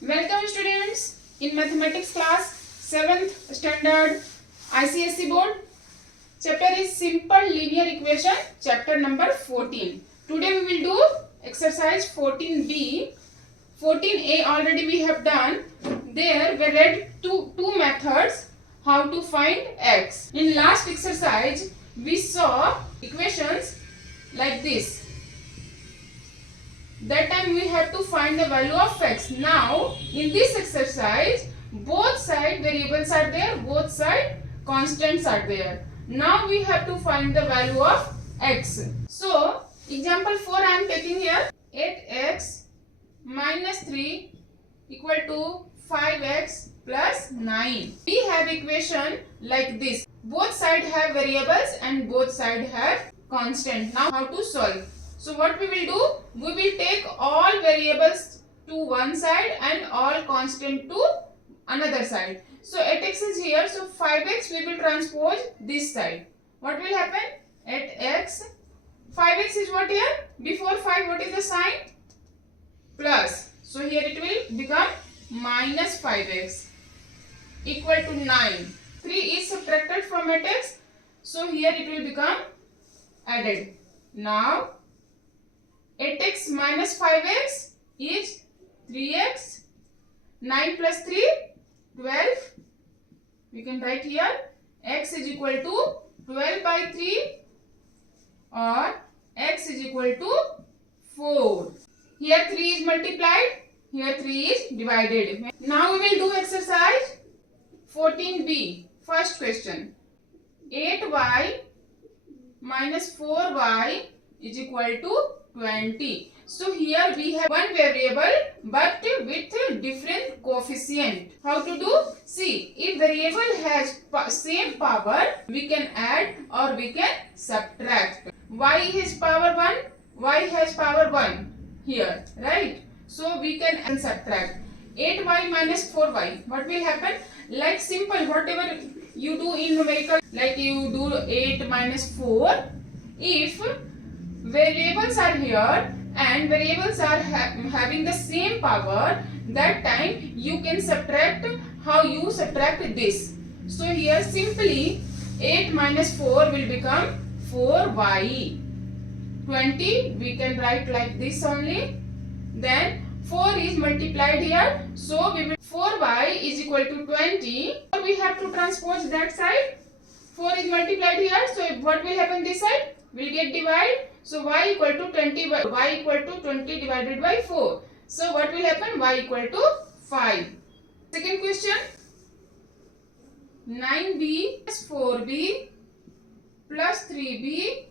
Welcome students in mathematics class 7th standard ICSE board. Chapter is simple linear equation, chapter number 14. Today we will do exercise 14b. 14a already we have done. There we read two methods how to find x. In last exercise we saw equations like this. That time we have to find the value of x. Now in this exercise both side variables are there, both side constants are there. Now we have to find the value of x. So example 4 I am taking here. 8x minus 3 equal to 5x plus 9. We have equation like this. Both side have variables and both side have constant. Now how to solve? So what we will do? We will take all variables to one side and all constant to another side. So 8x is here. So 5x we will transpose this side. What will happen? 8x. 5x is what here? Before 5 what is the sign? Plus. So here it will become minus 5x equal to 9. 3 is subtracted from 8x. So here it will become added. Now 8x minus 5x is 3x. 9 plus 3, 12. We can write here x is equal to 12 by 3 or x is equal to 4. Here 3 is multiplied, here 3 is divided. Now we will do exercise 14b. First question. 8y minus 4y is equal to 20. So here we have one variable but with different coefficient. How to do? See, if variable has same power, we can add or we can subtract. Y has power 1, y has power 1 here, right? So we can subtract. 8y minus 4y. What will happen? Like simple, whatever you do in numerical, like you do 8 minus 4. If variables are here and variables are having the same power, that time you can subtract. How you subtract this? So here simply 8 minus 4 will become 4y. 20 we can write like this only. Then 4 is multiplied here. So we will 4y is equal to 20. So we have to transpose that side. 4 is multiplied here. So what will happen this side? Will get divided. So y equal to 20, y equal to 20 divided by 4. So what will happen? Y equal to 5. Second question. 9b plus 4b plus 3b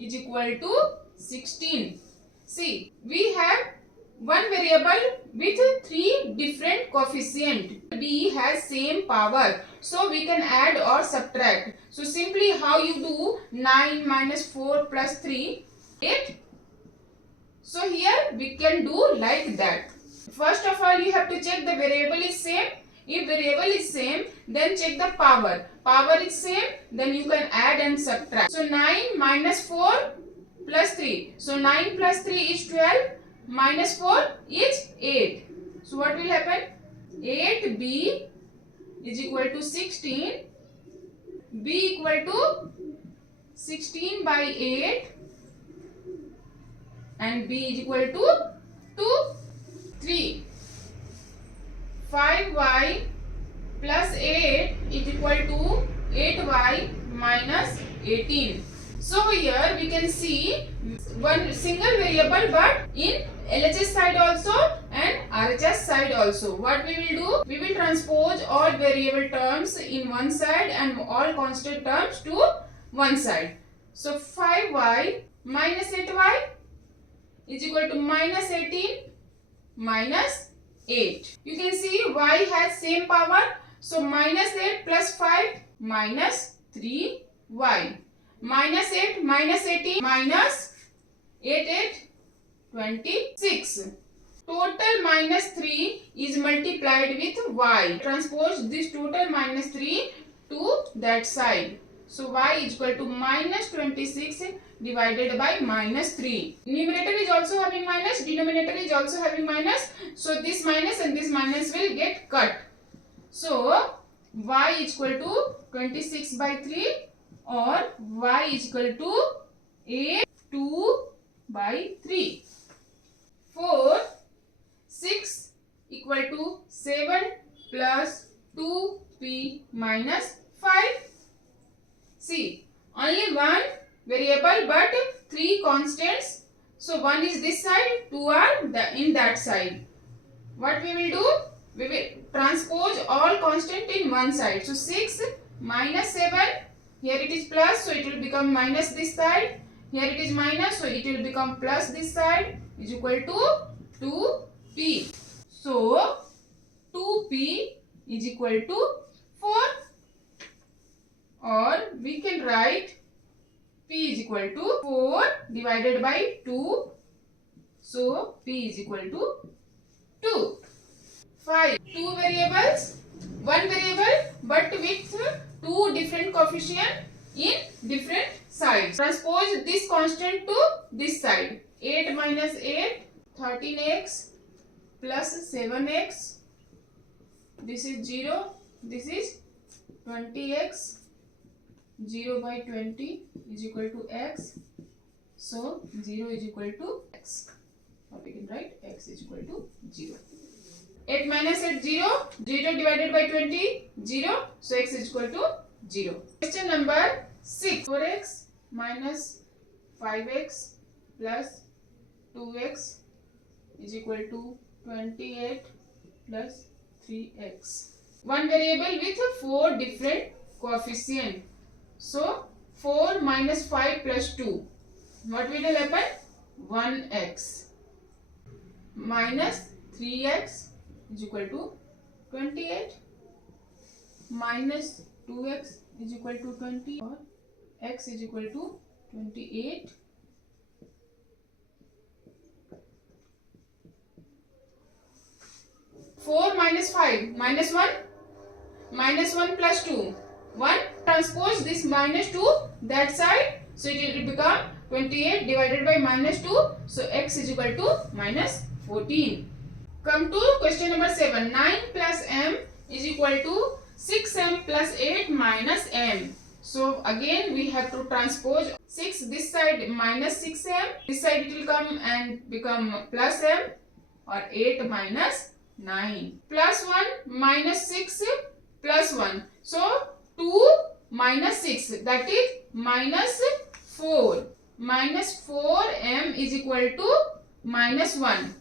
is equal to 16. See, we have one variable with 3 different coefficient. B has same power. So we can add or subtract. So simply how you do 9 minus 4 plus 3, 8. So here we can do like that. First of all you have to check the variable is same. If variable is same, then check the power. Power is same, then you can add and subtract. So 9 minus 4 plus 3. So 9 plus 3 is 12. Minus 4 is 8. So what will happen? 8b is equal to 16. B equal to 16 by 8. And b is equal to 2. 3. 5y plus 8 is equal to 8y minus 18. So here we can see one single variable but in LHS side also and RHS side also. What we will do? We will transpose all variable terms in one side and all constant terms to one side. So 5y minus 8y is equal to minus 18 minus 8. You can see y has same power. So minus 8 plus 5 minus 3y. Minus 8 minus 18 minus 8, 26. Total minus 3 is multiplied with y. Transpose this total minus 3 to that side. So y is equal to minus 26 divided by minus 3. Numerator is also having minus, denominator is also having minus. So this minus and this minus will get cut. So y is equal to 26 by 3 or y is equal to 8 2 by 3. 4 6 equal to 7 plus 2p minus 5. See, only one variable but three constants. So one is this side, two are in that side. What we will do? We will transpose all constant in one side. So 6 minus 7, here it is plus, so it will become minus this side. Here it is minus, so it will become plus this side, is equal to 2p. So 2p is equal to 4. Or we can write p is equal to 4 divided by 2. So p is equal to 2. 5. Two variables, one variable but with two different coefficients in different sides. Transpose this constant to this side. 8 minus 8, 13x plus 7x. This is 0. This is 20x. 0 by 20 is equal to x. So 0 is equal to x. Or we can write x is equal to 0. 8 minus 8, 0. 0 divided by 20, 0. So x is equal to 0. Question number 6. 4x minus 5x plus 2x is equal to 28 plus 3x. One variable with 4 different coefficients. So 4 minus 5 plus 2. What will happen? 1x minus 3x is equal to 28 minus 2x is equal to 20 or x is equal to 28. Four minus 5 minus 1 plus 2. 1 transpose this minus to that side, so it will become 28 divided by minus 2, so x is equal to minus 14. Come to question number 7. 9 plus m is equal to 6m plus 8 minus m. So again we have to transpose 6 this side minus 6m, this side it will come and become plus m, or 8 minus 9. Plus 1 minus 6 plus 1. So 2 minus 6, that is minus 4. Minus 4m is equal to minus 1.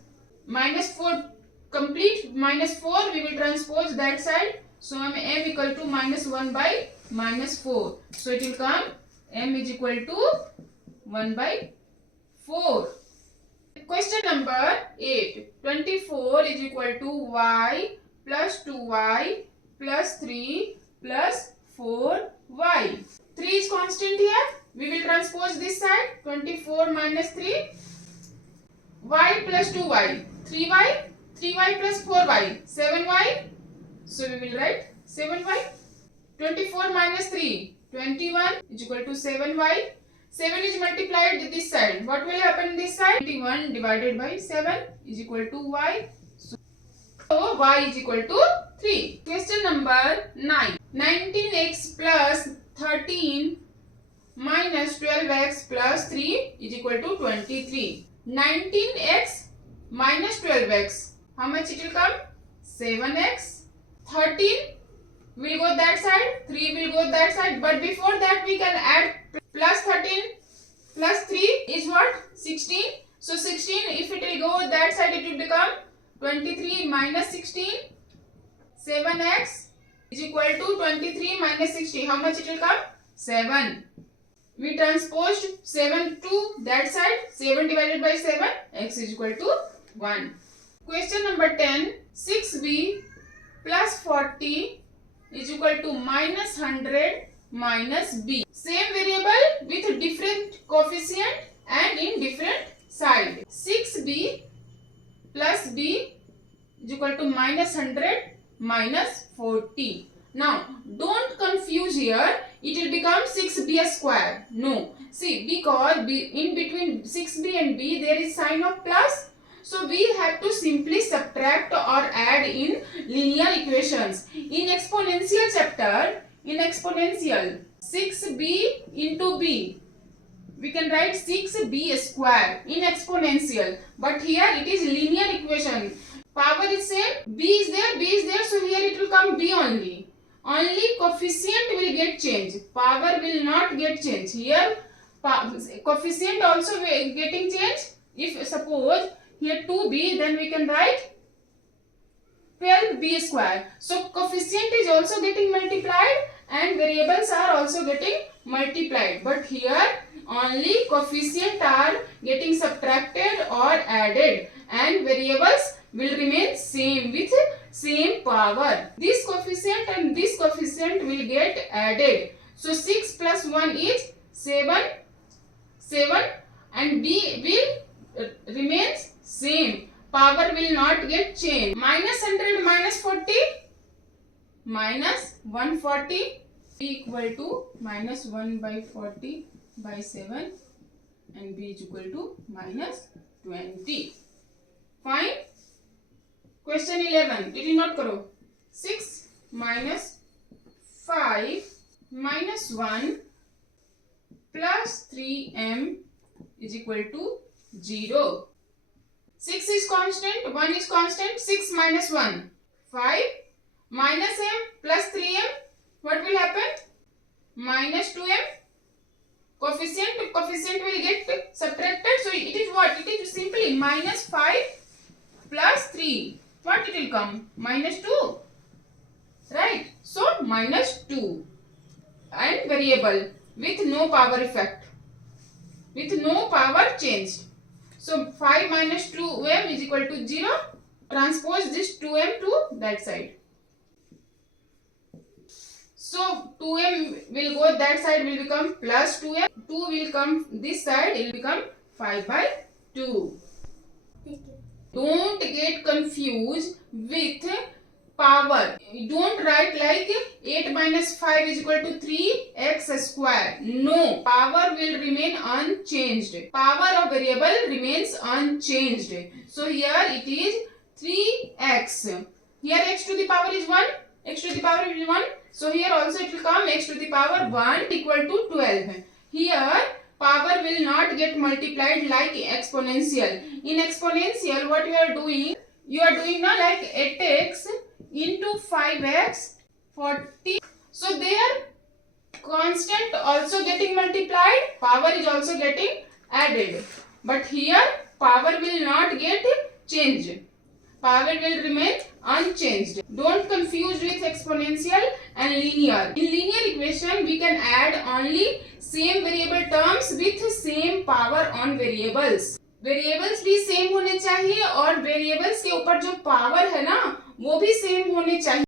Minus 4, complete minus 4 we will transpose that side. So m equal to minus 1 by minus 4. So it will come m is equal to 1 by 4. Question number 8. 24 is equal to y plus 2y plus 3 plus 4y. 3 is constant here. We will transpose this side. 24 minus 3. Y plus 2y. 3y. 3y plus 4y. 7y. So we will write 7y. 24 minus 3. 21 is equal to 7y. 7 is multiplied this side. What will happen this side? 21 divided by 7 is equal to y. So y is equal to 3. Question number 9. 19x plus 13 minus 12x plus 3 is equal to 23. 19x minus 12x. How much it will come? 7x. 13 will go that side. 3 will go that side. But before that we can add plus 13 plus 3 is what? 16. So 16, if it will go that side, it will become 23 minus 16. 7x is equal to 23 minus 60. How much it will come? 7. We transposed 7 to that side. 7 divided by 7. X is equal to 1. Question number 10. 6b plus 40 is equal to minus 100 minus b. Same variable with different coefficient and in different side. 6b plus b is equal to minus 100 minus 40. Now don't confuse here. it will become 6b square. No, see, because in between 6b and b there is sign of plus, so we have to simply subtract or add in linear equations. In exponential chapter, in exponential, 6b into b, we can write 6b square in exponential, but here it is linear equation. Power is same, b is there, so here it will come b only. Only coefficient will get changed, power will not get changed. Here coefficient also getting changed. If suppose here 2b, then we can write 12b square. So coefficient is also getting multiplied and variables are also getting multiplied, but here only coefficient are getting subtracted or added and variables will remain same with same power. This coefficient and this coefficient will get added. So 6 plus 1 is 7 and b will remains same. Power will not get changed. Minus 100 minus 40 minus 140 equal to minus 1 by 40 by 7 and b is equal to minus 20. Fine. Question 11. Did you not karo? 6 minus 5 minus 1 plus 3m is equal to 0. 6 is constant, 1 is constant, 6 minus 1, 5 minus m plus 3m, what will happen? Minus 2m. Coefficient will get subtracted, so it is what? It is simply minus 5 plus 3. What it will come? Minus 2. Right? So minus 2 and variable with no power effect, with no power changed. So 5 minus 2m is equal to 0. Transpose this 2m to that side. So 2m will go that side, will become plus 2m. 2 will come this side, it will become 5 by 2. Don't get confused with power. Don't write like 8 minus 5 is equal to 3x square. No, power will remain unchanged. Power of variable remains unchanged. So here it is 3x. Here x to the power is 1. X to the power is 1. So here also it will come x to the power 1 equal to 12. Here power will not get multiplied like exponential. In exponential, what you are doing now like 8x into 5x 40. So there constant also getting multiplied, power is also getting added. But here power will not get changed. Power will remain unchanged. Don't confuse with exponential and linear. In linear equation, we can add only same variable terms with same power on variables. Variables भी same होने चाहिए और variables के ऊपर जो power है ना वो भी सेम होने चाहिए.